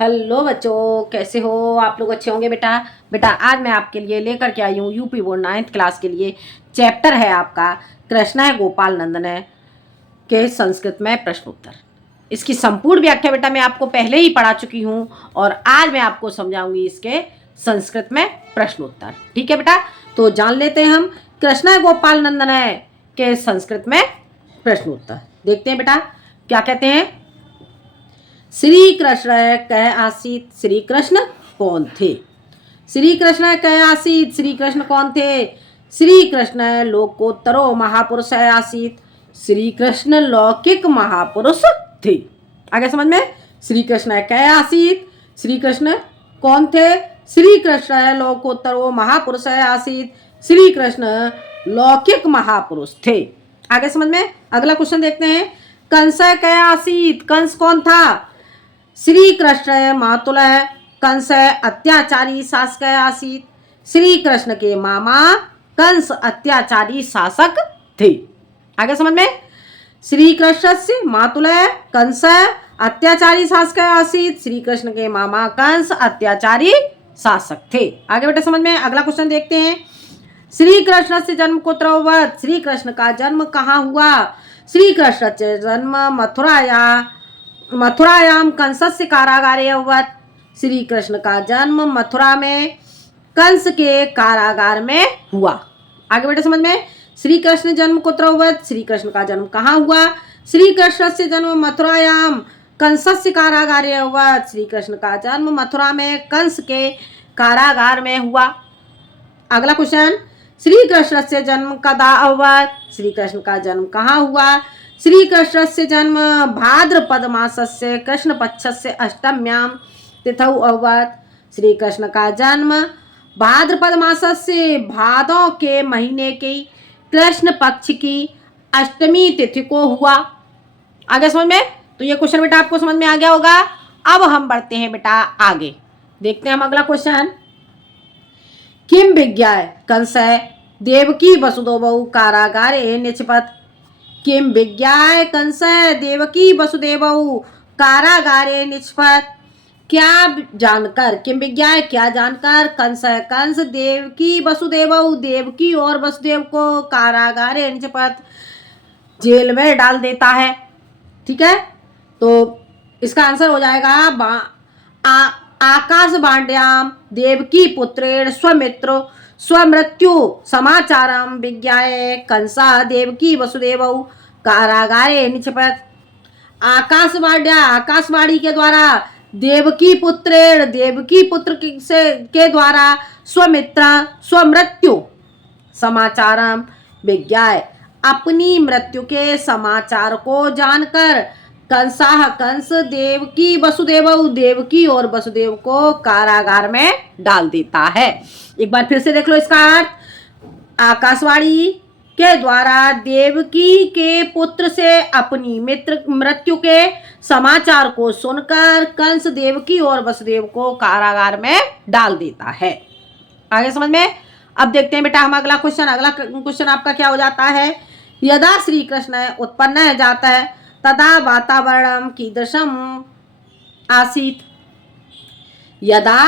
Hello बच्चों, कैसे हो आप लोग? अच्छे होंगे बेटा। बेटा आज मैं आपके लिए लेकर के आई हूँ यूपी बोर्ड 9th क्लास के लिए। चैप्टर है आपका कृष्णा गोपाल नंदन के संस्कृत में प्रश्न उत्तर। इसकी संपूर्ण व्याख्या बेटा मैं आपको पहले ही पढ़ा चुकी हूँ और आज मैं आपको समझाऊंगी इसके संस्कृत में प्रश्न उत्तर। ठीक है बेटा, तो जान लेते हैं हम कृष्णा गोपाल नंदन के संस्कृत में प्रश्न उत्तर। देखते हैं बेटा क्या कहते हैं। श्री कृष्ण कह आसीत, श्री कृष्ण कौन थे? श्री कृष्ण कह आसीत, श्री कृष्ण कौन थे? श्री कृष्ण लोकोत्तरो महापुरुष आसीत, श्री कृष्ण लौकिक महापुरुष थे। आगे समझ में। श्री कृष्ण कह आसीत, श्री कृष्ण कौन थे? श्री कृष्ण लोकोत्तरो महापुरुष आसीत, श्री कृष्ण लौकिक महापुरुष थे। आगे समझ में। अगला क्वेश्चन देखते हैं। कंस कह आसीत, कंस कौन था? श्री कृष्ण मातुलः कंस अत्याचारी शासक आसीत, श्री कृष्ण के मामा कंस अत्याचारी शासक थे। आगे समझ में। श्री कृष्ण से मातुलः कंस अत्याचारी शासक आसीत, श्री कृष्ण के मामा कंस अत्याचारी शासक थे। आगे बेटा समझ में। अगला क्वेश्चन देखते हैं। श्री कृष्ण से जन्म कुत्र हुआ? श्री कृष्ण का जन्म कहाँ हुआ? श्री कृष्ण से जन्म मथुरायाम कंसस्य कारागारे अवत, श्री कृष्ण का जन्म मथुरा में कंस के कारागार में हुआ। आगे बेटे समझ में। श्री कृष्ण जन्म कुत्र अवत, श्री कृष्ण का जन्म कहाँ हुआ? श्री कृष्ण से जन्म मथुरायाम कंसस्य कारागारे अवत, श्री कृष्ण का जन्म मथुरा में कंस के कारागार में हुआ। अगला क्वेश्चन। श्री कृष्ण से जन्म कदा अवत, श्री कृष्ण का जन्म कहाँ हुआ? श्री कृष्ण से जन्म भाद्रपद मासस्य कृष्ण पक्षस्य अष्टम्याम तिथौ अवत, श्री कृष्ण का जन्म भाद्रपद मासस्य भादों के महीने की कृष्ण पक्ष की अष्टमी तिथि को हुआ। आगे समझ में। तो ये क्वेश्चन बेटा आपको समझ में आ गया होगा। अब हम बढ़ते हैं बेटा आगे, देखते हैं हम अगला क्वेश्चन। किम विज्ञाय कंस देवकी वसुदेवौ कारागारे निक्षिपत, किम विज्ञाय कंस देवकी वसुदेवौ कारागारे निक्षिपत। क्या जानकर, किम विज्ञाय क्या जानकर, कंस देवकी वसुदेवौ देवकी और वसुदेव को कारागारे निक्षिपत जेल में डाल देता है। ठीक है, तो इसका आंसर हो जाएगा आकाश बांड्याम देवकी पुत्रेण स्वमित्र स्वमृत्यु समाचारम विज्ञाय कंसा देवकी वसुदेवौ कारागारे निक्षिपत। आकाशवाणी के द्वारा देवकी पुत्र के द्वारा स्वमित्र स्वमृत्यु समाचारम विज्ञाय अपनी मृत्यु के समाचार को जानकर कंस देवकी देवकी और वसुदेव को कारागार में डाल देता है। एक बार फिर से देख लो इसका अर्थ। आकाशवाणी के द्वारा देवकी के पुत्र से अपनी मृत्यु के समाचार को सुनकर कंस देवकी और वसुदेव को कारागार में डाल देता है। आगे समझ में। अब देखते हैं बेटा हम अगला क्वेश्चन आपका क्या हो जाता है। यदा श्री कृष्ण उत्पन्न जाता है तदा वातावरण कीदृशम आसीत। यदा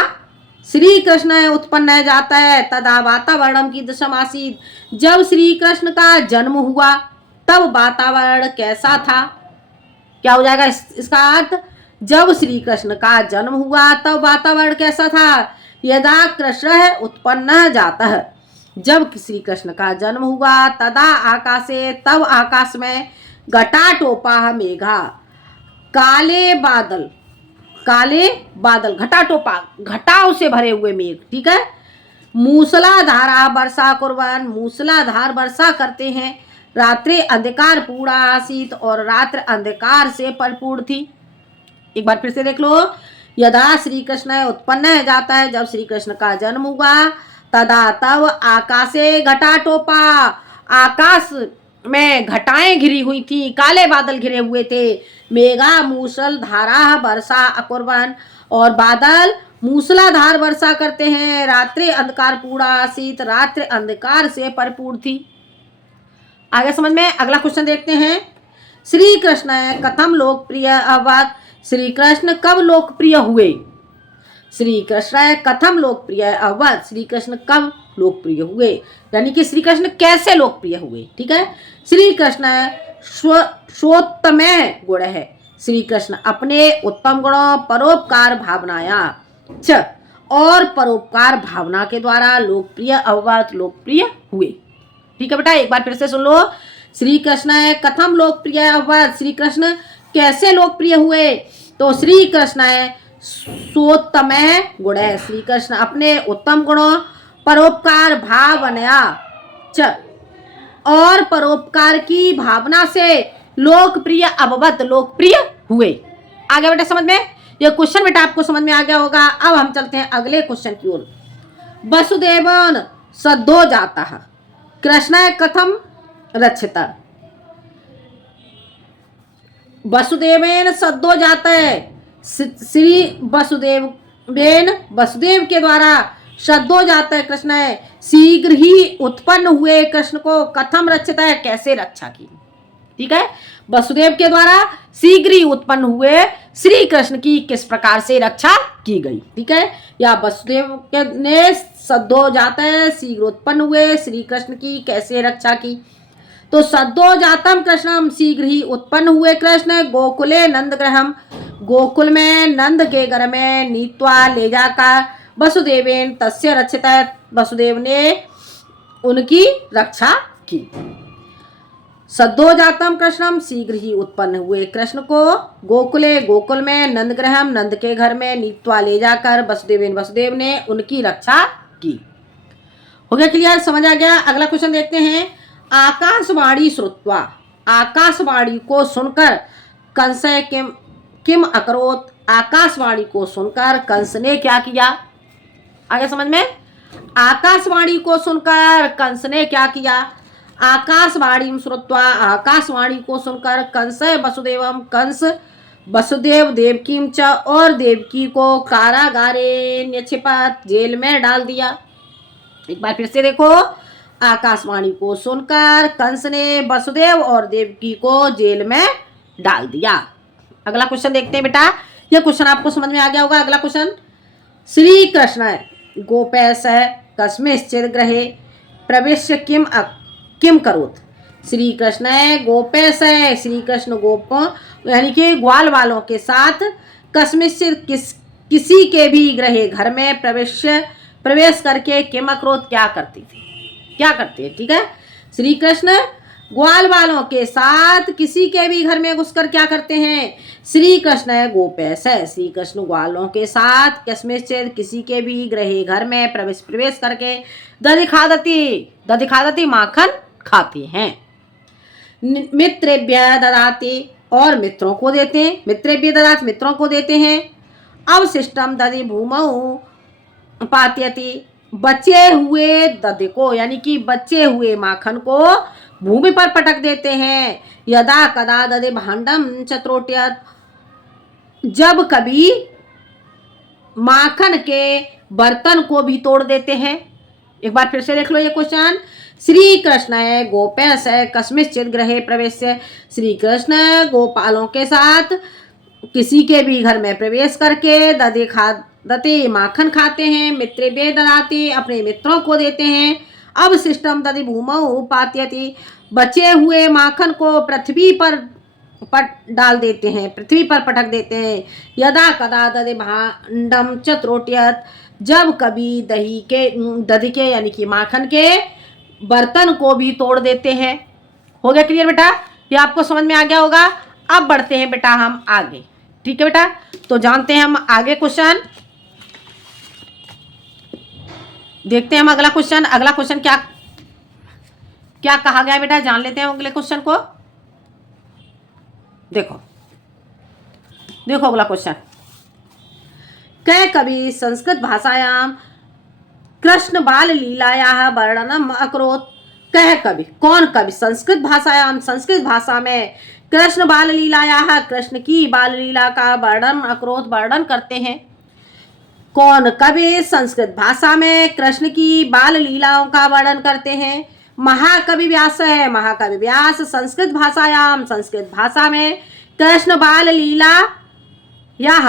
श्री कृष्ण उत्पन्न जाता है तदा वातावरण कीदृशम आसीत, जब श्री कृष्ण का जन्म हुआ तब वातावरण कैसा था? क्या हो जाएगा इसका अर्थ? जब श्री कृष्ण का जन्म हुआ तब वातावरण कैसा था? यदा कृष्ण उत्पन्न जाता है, जब श्री कृष्ण का जन्म हुआ तदा आकाशे तब आकाश में घटाटोपा मेघा काले बादल घटाटोपा घटाओं से भरे हुए मेघ। ठीक है, मूसलाधारा वर्षा कुर्बान मूसलाधार वर्षा करते हैं। रात्रि अंधकार पूरा आसीत और रात्र अंधकार से परिपूर्ण थी। एक बार फिर से देख लो। यदा श्री कृष्ण उत्पन्न जाता है, जब श्री कृष्ण का जन्म हुआ तदा तब आकाशे घटाटोपा आकाश में घटाएं घिरी हुई थी, काले बादल घिरे हुए थे। मेघा मूसलधारा वर्षा अकुर्बन और बादल मूसलाधार वर्षा करते हैं। रात्रि अंधकार पूरा आसीत रात्रि अंधकार से परिपूर्ण थी। आगे समझ में। अगला क्वेश्चन देखते हैं। श्री कृष्ण कथम लोकप्रिय अवत, श्री कृष्ण कब लोकप्रिय हुए? श्री कृष्ण कथम लोकप्रिय अभवत्, श्री कृष्ण कब लोकप्रिय हुए, यानी कि श्री कृष्ण कैसे लोकप्रिय हुए। ठीक है, श्री कृष्ण स्वोत्तमय गुण है, श्री कृष्ण अपने उत्तम गुणों परोपकार भावनाया च और परोपकार भावना के द्वारा लोकप्रिय अभवत्, लोकप्रिय हुए। ठीक है बेटा, एक बार फिर से सुन लो। श्री कृष्ण कथम लोकप्रिय अभवत्, श्री कृष्ण कैसे लोकप्रिय हुए? तो श्री कृष्ण स्वोत्तमय गुण है, श्री कृष्ण अपने उत्तम गुणों परोपकार भावनाया च और परोपकार की भावना से लोकप्रिय अभवत्, लोकप्रिय हुए। आ गया बेटा समझ में? ये क्वेश्चन बेटा आपको समझ में आ गया होगा। अब हम चलते हैं अगले क्वेश्चन की ओर। वसुदेवन सद्यो जाता है, कृष्ण कथम रक्षिता। वसुदेवेन सद्यो जाता है, श्री वसुदेव के द्वारा सद्यो जाता है कृष्ण है, शीघ्र ही उत्पन्न हुए कृष्ण को कथम रक्षिता है, कैसे रक्षा की। ठीक है, वसुदेव के द्वारा शीघ्र ही उत्पन्न हुए श्री कृष्ण की किस प्रकार से रक्षा की गई। ठीक है, या वसुदेव के ने सद्यो जाता है, शीघ्र उत्पन्न हुए श्री कृष्ण की कैसे रक्षा की। तो सद्यो जातम कृष्णम, शीघ्र ही उत्पन्न हुए कृष्ण, गोकुले नंद ग्रहम, गोकुल में नंद के घर में नीत्वा ले जाकर वसुदेवेन तस्य रक्षिता, वसुदेव ने उनकी रक्षा की। सद्यो जातम कृष्णम, शीघ्र ही उत्पन्न हुए कृष्ण को गोकुले, गोकुल में नंदग्रहम, नंद के घर में नीत्वा ले जाकर वसुदेव ने उनकी रक्षा की। हो गया क्लियर, समझ आ गया। अगला क्वेश्चन देखते हैं। आकाशवाणी श्रुत्वा, आकाशवाणी को सुनकर कंस किम अकरोत, आकाशवाणी को सुनकर कंस ने क्या किया। आगे समझ में? आकाशवाणी को सुनकर कंस ने क्या किया। आकाशवाणी श्रुत्वा, आकाशवाणी को सुनकर कंस वसुदेवम, कंस वसुदेव देवकी च और देवकी को कारागारे न्यक्षिपत, जेल में डाल दिया। एक बार फिर से देखो, आकाशवाणी को सुनकर कंस ने वसुदेव और देवकी को जेल में डाल दिया। अगला क्वेश्चन देखते हैं बेटा, यह क्वेश्चन आपको समझ में आ गया होगा। अगला क्वेश्चन, श्री कृष्ण गोपेश कस्मिंश्चित् गृहे प्रवेश्य किम करोत। श्री कृष्ण गोपेश है, श्री कृष्ण गोप यानी कि ग्वाल वालों के साथ कस्मिंश्चित् किसी के भी गृहे घर में प्रवेश करके किम अकरोत क्या करती थी, क्या करते हैं। ठीक है, श्री कृष्ण ग्वाल वालों के साथ किसी के भी घर में घुसकर क्या करते हैं। श्री कृष्ण गोपेश है, श्री कृष्ण ग्वालों के साथ कस्मिंश्चित् किसी के भी गृहे घर में प्रवेश करके दधि खादती माखन खाते हैं। मित्रेभ्य ददाति और मित्रों को देते हैं, मित्रेभ्य ददाति मित्रों को देते हैं। अवशिष्टम दधि भूमौ पात्यति, बचे हुए दधि को यानी कि बचे हुए माखन को भूमि पर पटक देते हैं। यदा कदा दधि भांडम चत्रोट्यत, जब कभी माखन के बर्तन को भी तोड़ देते हैं। एक बार फिर से देख लो ये क्वेश्चन। श्री कृष्ण गोपेश कस्मिंश्चित् गृहे प्रवेश्य, श्री कृष्ण गोपालों के साथ किसी के भी घर में प्रवेश करके दधि माखन खाते हैं। मित्रेभ्य ददाति अपने मित्रों को देते हैं। अवशिष्टम दधि भूमौ पात्यति, बचे हुए माखन को पृथ्वी पर डाल देते हैं, पृथ्वी पर पटक देते हैं। यदा कदा दधि भांडम चत्रोट्यत, जब कभी दधि के यानी कि माखन के बर्तन को भी तोड़ देते हैं। हो गया क्लियर बेटा, ये आपको समझ में आ गया होगा। अब बढ़ते हैं बेटा हम आगे। ठीक है बेटा, तो जानते हैं हम आगे क्वेश्चन, देखते हैं हम अगला क्वेश्चन। अगला क्वेश्चन क्या क्या कहा गया बेटा, जान लेते हैं अगले क्वेश्चन को। देखो देखो अगला क्वेश्चन, कै कवि संस्कृत भाषायाम कृष्ण बाल लीलाया वर्णनम अकरोत। कह कवि, कौन कवि संस्कृत भाषायाम, संस्कृत भाषा में कृष्ण बाल लीलाया, कृष्ण की बाल लीला का वर्णन अकरोत, वर्णन करते हैं। कौन कवि संस्कृत भाषा में कृष्ण की बाल लीलाओं का वर्णन करते हैं। महाकवि व्यास है, महाकवि व्यास संस्कृत भाषायाम, संस्कृत भाषा में कृष्ण बाल लीला यह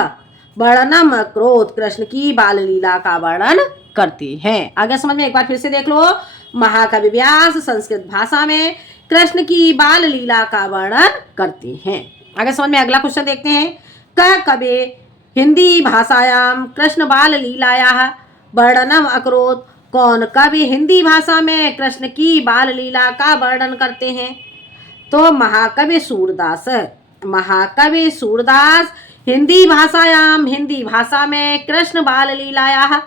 वर्णनम क्रोध कृष्ण की बाल लीला का वर्णन करती हैं। आगे समझ में एक बार फिर से देख लो। महाकवि व्यास संस्कृत भाषा में कृष्ण की बाल लीला का वर्णन करती हैं। आगे समझ में अगला क्वेश्चन देखते हैं। कह कवि हिंदी भाषायाम कृष्ण बाल लीलायाः वर्णनम अकरोत्। कौन कवि हिंदी भाषा में कृष्ण की बाल लीला का वर्णन करते हैं? तो महाकवि सूरदास। महाकवि सूरदास हिंदी भाषायाम हिंदी भाषा में कृष्ण बाल लीलायाः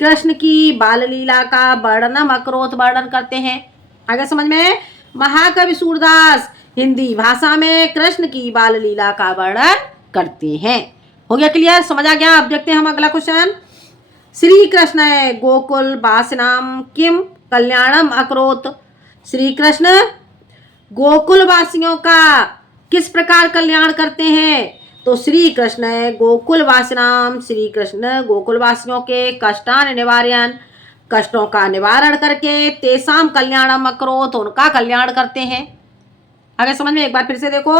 कृष्ण की बाल लीला का वर्णनम अकरोत् वर्णन करते हैं। आगे समझ में महाकवि सूरदास हिंदी भाषा में कृष्ण की बाल लीला का वर्णन करते हैं। हो गया क्लियर? समझ आ गया? अब देखते हैं हम अगला क्वेश्चन। श्री कृष्ण गोकुल वासिनाम किम कल्याणम अकरोत्। श्री कृष्ण गोकुल वासियों का किस प्रकार कल्याण करते हैं? तो श्री कृष्ण गोकुल वासिनाम श्री कृष्ण गोकुल वासियों के कष्टान निवार्यन कष्टों का निवारण करके तेसाम कल्याणम अकरोत् उनका कल्याण करते हैं। आगे समझ में एक बार फिर से देखो।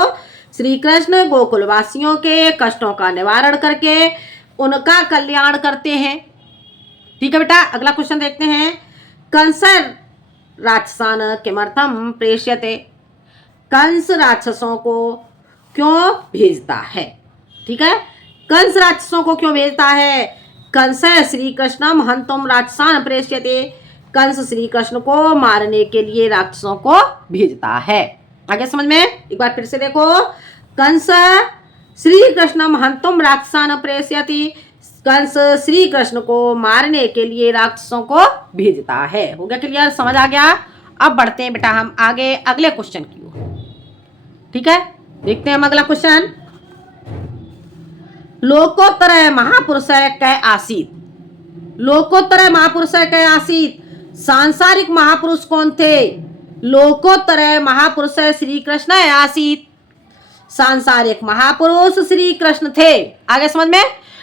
श्री कृष्ण गोकुल वासियों के कष्टों का निवारण करके उनका कल्याण करते हैं। ठीक है बेटा, अगला क्वेश्चन देखते हैं। कंस राक्षसान किमर्थम प्रेष्यते। कंस राक्षसों को क्यों भेजता है? ठीक है, कंस राक्षसों को क्यों भेजता है? कंस श्री कृष्णम हंतुम राक्षसान प्रेष्यते। कंस श्री कृष्ण को मारने के लिए राक्षसों को भेजता है। आगे समझ में एक बार फिर से देखो। कंस श्री कृष्णम हंतुम राक्षसान प्रेष्यति। कंस श्री कृष्ण को मारने के लिए राक्षसों को भेजता है। हो गया क्लियर? समझ आ गया? अब बढ़ते हैं बेटा हम आगे अगले क्वेश्चन की ओर। ठीक है, देखते हैं हम अगला क्वेश्चन। लोकोत्तर महापुरुष कै आसीत। लोकोत्तर महापुरुष कै आसीत। सांसारिक महापुरुष कौन थे? लोकोत्तर महापुरुष श्री कृष्ण आसीत। सांसारिक महापुरुष श्री कृष्ण थे। आगे समझ में।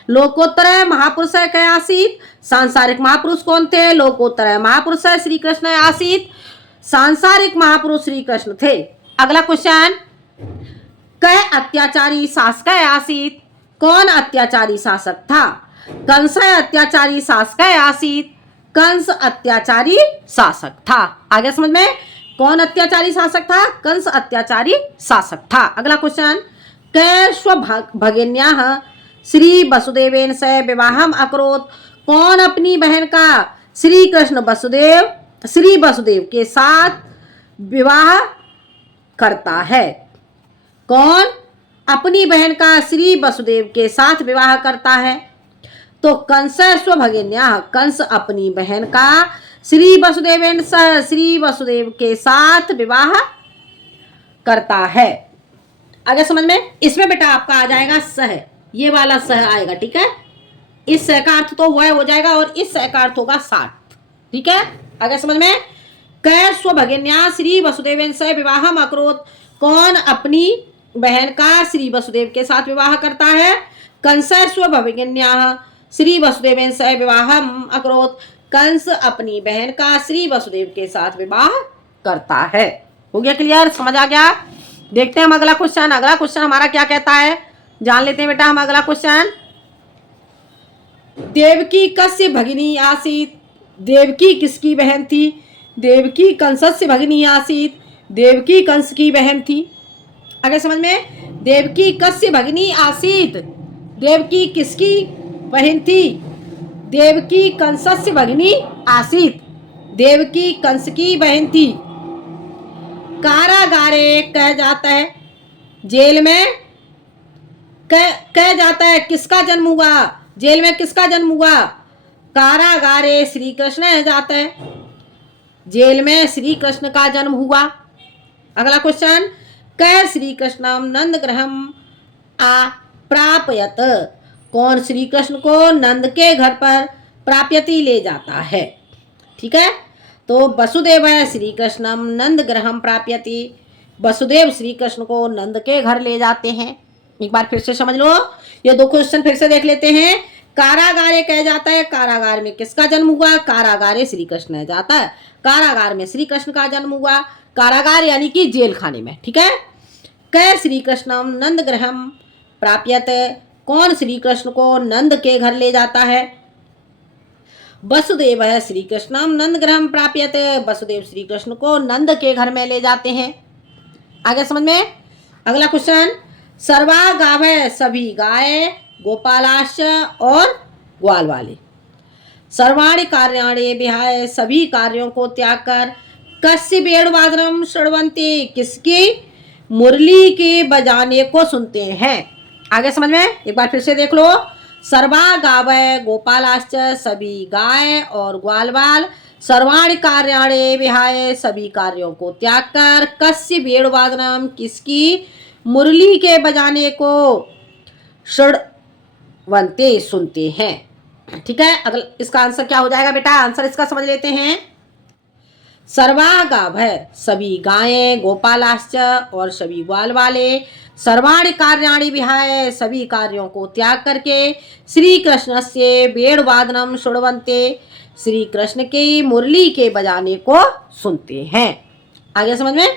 लोकोत्तर महापुरुष कै आसीत। सांसारिक महापुरुष कौन थे? लोकोत्तर महापुरुष श्री कृष्ण आसीत। सांसारिक महापुरुष श्री कृष्ण थे। अगला क्वेश्चन। कै अत्याचारी शासक आसीत। कौन अत्याचारी शासक था? कंस अत्याचारी शासक आसीत। कंस अत्याचारी शासक था। आगे समझ में। कौन अत्याचारी शासक था? कंस अत्याचारी शासक था। अगला क्वेश्चन। कै स्वभगिन्याः श्री वसुदेवेन से विवाहम अकरोत्। कौन अपनी बहन का श्री वसुदेव के साथ विवाह करता है? कौन अपनी बहन का श्री वसुदेव के साथ विवाह करता है? तो कंस स्वभगिन्याः कंस अपनी बहन का श्री वसुदेव के साथ विवाह करता है। आगे समझ में। इसमें बेटा आपका आ जाएगा सह, ये वाला सह आएगा। ठीक है, इस सह का अर्थ तो वह हो जाएगा और इस सह का अर्थ होगा साथ। ठीक है, आगे समझ में। कै स्वभगिन्या श्री वसुदेवेन से विवाहम अकरोत्। कौन अपनी बहन का श्री वसुदेव के साथ विवाह करता है? कंस स्वभगिन्या श्री वसुदेवेन से विवाहम अकरोत्। कंस अपनी बहन का श्री वसुदेव के साथ विवाह करता है। हो गया क्लियर? समझ आ गया? देखते हैं हम अगला क्वेश्चन। अगला क्वेश्चन हमारा क्या कहता है, जान लेते हैं बेटा हम अगला क्वेश्चन। देवकी कस्य भगिनी आसीत। देवकी किसकी बहन थी? देवकी कंसस्य भगिनी आसीत। देवकी कंस की बहन थी। आगे समझ में। देवकी कस्य भगिनी आसीत। देवकी किसकी बहन थी? देवकी कंसस्य भगिनी आसीत। देवकी कंस की बहन थी। कारागारे कह जाता है, जेल में कह जाता है किसका जन्म हुआ? जेल में किसका जन्म हुआ? कारागारे श्री कृष्ण जाता है, जेल में श्री कृष्ण का जन्म हुआ। अगला क्वेश्चन। कै श्री कृष्णम नंद गृहम आ प्रापयत। कौन श्री कृष्ण को नंद के घर पर प्राप्यति ले जाता है? ठीक है, तो वसुदेव श्री कृष्णम नंद गृहम प्राप्यति। वसुदेव श्री कृष्ण को नंद के घर ले जाते हैं। एक बार फिर से समझ लो, ये दो क्वेश्चन फिर से देख लेते हैं। कारागारे कह जाता है, कारागार में किसका जन्म हुआ? कारागारे श्री कृष्ण जाता है, कारागार में श्री कृष्ण का जन्म हुआ। कारागार यानी कि जेल खाने में। ठीक है। कै श्री कृष्णम नंद गृहम प्राप्यत। कौन श्री कृष्ण को नंद के घर ले जाता है? वसुदेव है श्री कृष्णम नंद गृहम प्राप्यते। वसुदेव श्री कृष्ण को नंद के घर में ले जाते हैं। आगे समझ में। अगला क्वेश्चन, सर्वा गावै सभी गाय गोपालाश्च और ग्वाल वाले। सर्वाणि कार्याणि विहाय सभी कार्यों को त्याग कर कस्य वेणुवादनम शृण्वन्ति किसकी मुरली के बजाने को सुनते हैं? आगे समझ में। एक बार फिर से देख लो। सर्वा गावै गोपालाश्च सभी गाय और ग्वाल बाल सर्वाणि कार्याणि विहाय सभी कार्यों को त्याग कर कस्य वेणुवादनम किसकी मुरली के बजाने को शृण्वन्ते सुनते हैं। ठीक है, अगला इसका आंसर क्या हो जाएगा बेटा? आंसर इसका समझ लेते हैं। सर्वा गावै सभी गायें गोपालाश्च और सभी ग्वाल वाले सर्वाणि कार्याणि विहाय सभी कार्यों को त्याग करके श्री कृष्ण से वेणुवादनम शृण्वन्ते श्री कृष्ण के मुरली के बजाने को सुनते हैं। आगे समझ में।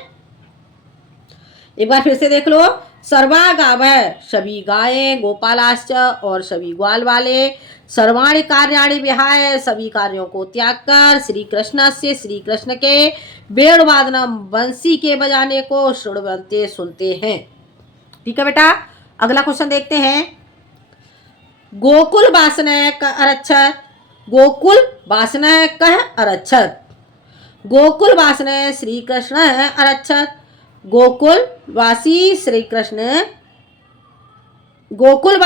एक बार फिर से देख लो। सर्वा गावै सभी गायें गोपालाश्च और सभी ग्वाल वाले सर्वाणि कार्याणि विहाय सभी कार्यों को त्याग कर श्री कृष्ण से श्री कृष्ण के वेणुवादनम बंसी के बजाने को शृण्वन्ते सुनते हैं। ठीक है बेटा, अगला क्वेश्चन देखते हैं। गोकुल वासनः कः अरक्षत। गोकुल वासनः कः अरक्षत। गोकुल वासनः श्री कृष्ण अरक्षत। गोकुल वासी श्री कृष्ण गोकुल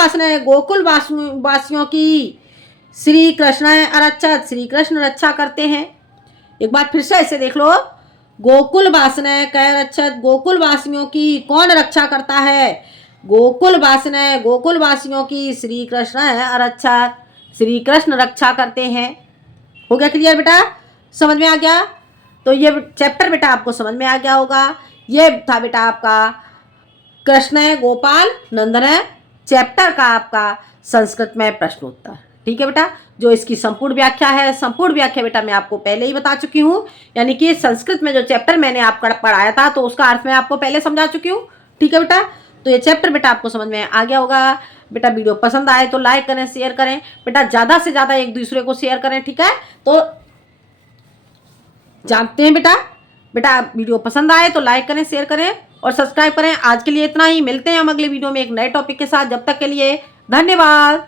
वासियों की श्री कृष्ण अरक्षत श्री कृष्ण रक्षा करते हैं। एक बार फिर से ऐसे देख लो। गोकुल वासनः कः अरक्षत गोकुल वासियों की कौन रक्षा करता है? गोकुल वासनः गोकुल वासियों की श्री कृष्ण अरक्षत श्री कृष्ण रक्षा करते हैं। हो गया क्लियर बेटा? समझ में आ गया? तो ये चैप्टर बेटा आपको समझ में आ गया होगा। ये था बेटा आपका कृष्ण गोपाल नंदन चैप्टर का आपका संस्कृत में प्रश्नोत्तर। ठीक है बेटा, जो इसकी संपूर्ण व्याख्या है, संपूर्ण व्याख्या बेटा मैं आपको पहले ही बता चुकी हूँ। यानी कि संस्कृत में जो चैप्टर मैंने आपका पढ़ाया था तो उसका अर्थ मैं आपको पहले समझा चुकी हूँ। ठीक है बेटा, तो ये चैप्टर बेटा आपको समझ में आ गया होगा। बेटा वीडियो पसंद आए तो लाइक करें, शेयर करें बेटा, ज़्यादा से ज़्यादा एक दूसरे को शेयर करें। ठीक है, तो जानते हैं बेटा वीडियो पसंद आए तो लाइक करें, शेयर करें और सब्सक्राइब करें। आज के लिए इतना ही, मिलते हैं हम अगले वीडियो में एक नए टॉपिक के साथ। जब तक के लिए धन्यवाद।